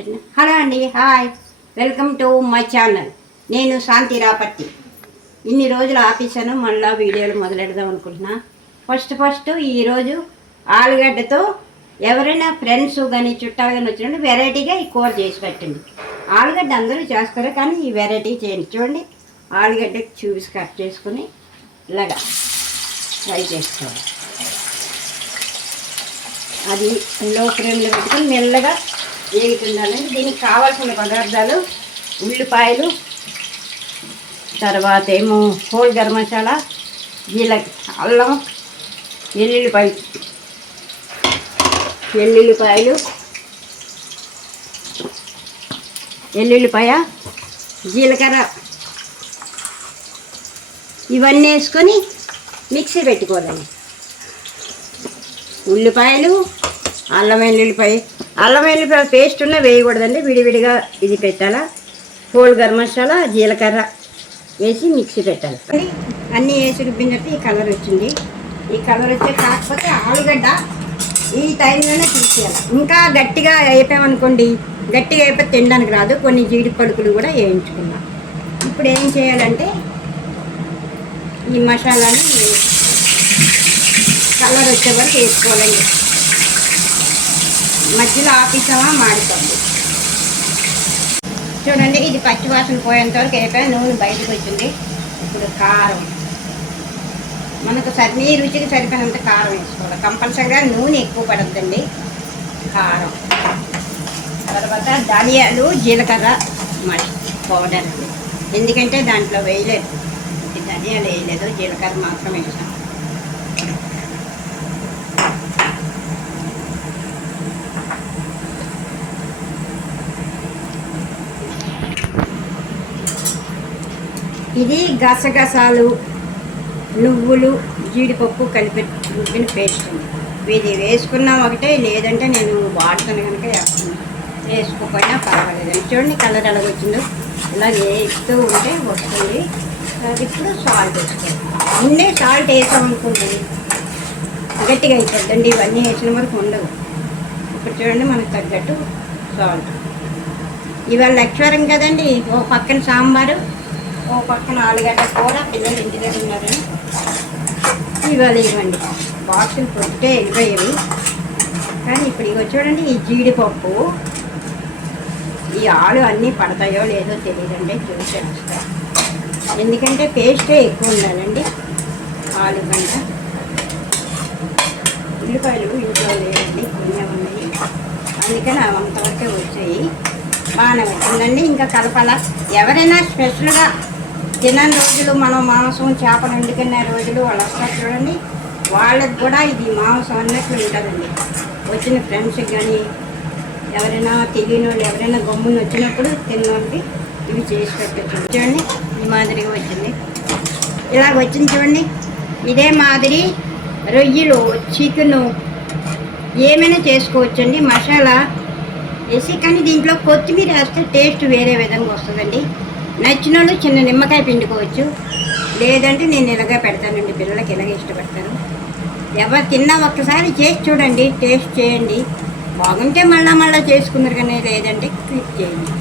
Hello అండి, hi, welcome to my channel. నేను శాంతి రాపర్తి. ఇన్ని రోజులు ఆపేసాను, మళ్ళీ వీడియోలు మొదలెడదాం అనుకుంటున్నా. ఫస్ట్ ఈరోజు ఆలుగడ్డతో ఎవరైనా ఫ్రెండ్స్ కానీ చుట్టాలు కానీ వచ్చినప్పుడు వెరైటీగా ఈ కూర చేసి పెట్టండి. ఆలుగడ్డ అందరూ చేస్తారు కానీ ఈ వెరైటీ చేయండి. చూడండి, ఆలుగడ్డ చూసి కట్ చేసుకుని ఇలాగా ఫ్రై చేసుకోవాలి. అది లో ఫ్లేమ్లో పెట్టుకొని మెల్లగా వేగుతుండాలండి. దీనికి కావాల్సిన పదార్థాలు ఉల్లిపాయలు, తర్వాత ఏమో హోల్ గరం మసాలా, అల్లం, ఎల్లుల్లిపాయ, జీలకర్ర ఇవన్నీ వేసుకొని మిక్సీ పెట్టుకోవాలండి. ఉల్లిపాయలు, అల్లం వెల్లుల్లిపాయ పేస్ట్ ఉన్న వేయకూడదండి, విడివిడిగా ఇది పెట్టాలా. హోల్ గరం మసాలా, జీలకర్ర వేసి మిక్సీ పెట్టాలి. అన్నీ వేసి రుబ్బినట్టు ఈ కలర్ వచ్చింది. ఈ కలర్ వచ్చే కాకపోతే ఆలుగడ్డ ఈ టైంలోనే తీసేయాలి. ఇంకా గట్టిగా అయిపోయామనుకోండి, గట్టిగా అయిపోతే తినడానికి రాదు. కొన్ని జీడి పలుకులు కూడా వేయించుకున్నాం. ఇప్పుడు ఏం చేయాలంటే ఈ మసాలాని కలర్ వచ్చే వరకు వేసుకోవాలండి. మధ్యలో ఆపిస్తామా మాడిపోద్ది. చూడండి, ఇది పచ్చివాసన పోయేంత వరకు అయిపోయి నూనె బయటకు వచ్చింది. ఇప్పుడు కారం, మనకు మీ రుచికి సరిపోయినంత కారం వేసుకోవాలి. కంపల్సరిగా నూనె ఎక్కువ పడద్దండి. కారం, తర్వాత ధనియాలు, జీలకర్ర పౌడర్ అండి. ఎందుకంటే దాంట్లో వేయలేదు, ధనియాలు వేయలేదు, జీలకర్ర మాత్రం వేసాను. ఇది గసగసాలు, నువ్వులు, జీడిపప్పు కలిపి రుబ్బిన పేస్ట్. ఇది వేసుకున్నా ఒకటే, లేదంటే నేను వాడుతాను కనుక వేసుకోకపోయినా పర్వాలేదండి. చూడండి కలర్ ఎలాగొచ్చిందో, ఇలా వేస్తూ ఉంటే వస్తుంది. అది ఇప్పుడు సాల్ట్ వేసుకోండి. ముందే సాల్ట్ వేసామనుకోండి గట్టిగా అయిపోద్దండి. ఇవన్నీ వేసిన వరకు ఉండవు. ఇప్పుడు చూడండి మనకు తగ్గట్టు సాల్ట్. ఇవాళ లక్ష్వరం కదండి, ఓ పక్కన సాంబారు, ఓ పక్కన ఆలుగడ్డ కూర. పిల్లలు ఇంటి దగ్గర ఉన్నారని ఇవాళ ఇవ్వండి. బాక్సులు పొద్దుటే వెళ్ళిపోయేవి. కానీ ఇప్పుడు ఇక చూడండి, ఈ జీడిపప్పు, ఈ ఆలు అన్నీ పడతాయో లేదో తెలియదండి, చూసి వేస్తాను. ఎందుకంటే పేస్టే ఎక్కువ ఉండాలండి ఆలు కంట. ఉల్లిపాయలు ఇంట్లో లేదండి, కొన్ని ఉన్నాయి, అందుకని అంతవరకే వచ్చాయి. బాగానే వచ్చిందండి. ఇంకా కలపాల. ఎవరైనా స్పెషల్గా తినని రోజులు, మనం మాంసం చేపలు వండుకునే రోజులు వాళ్ళు వస్తారు చూడండి, వాళ్ళకి కూడా ఇది మాంసం అన్నట్లు ఉంటుందండి. వచ్చిన ఫ్రెండ్స్కి కానీ ఎవరైనా తెలియని వాళ్ళు ఎవరైనా గమ్మున వచ్చినప్పుడు తిన్నోళ్ళకి ఇవి చేసి పెట్టచ్చు. చూడండి, ఈ మాదిరిగా వచ్చింది. ఇలాగ వచ్చింది చూడండి. ఇదే మాదిరి రొయ్యలు, చికెను ఏమైనా చేసుకోవచ్చండి మసాలా వేసి. కానీ దీంట్లో కొత్తిమీర వేస్తే టేస్ట్ వేరే విధంగా వస్తుందండి. నచ్చిన వాళ్ళు చిన్న నిమ్మకాయ పిండుకోవచ్చు, లేదంటే నేను ఇలాగే పెడతానండి. పిల్లలకి ఇలాగే ఇష్టపడతాను. ఎవరు తిన్నా ఒక్కసారి చేసి చూడండి, టేస్ట్ చేయండి. బాగుంటే మళ్ళీ చేసుకున్నారు, కానీ లేదంటే క్లిక్ చేయండి.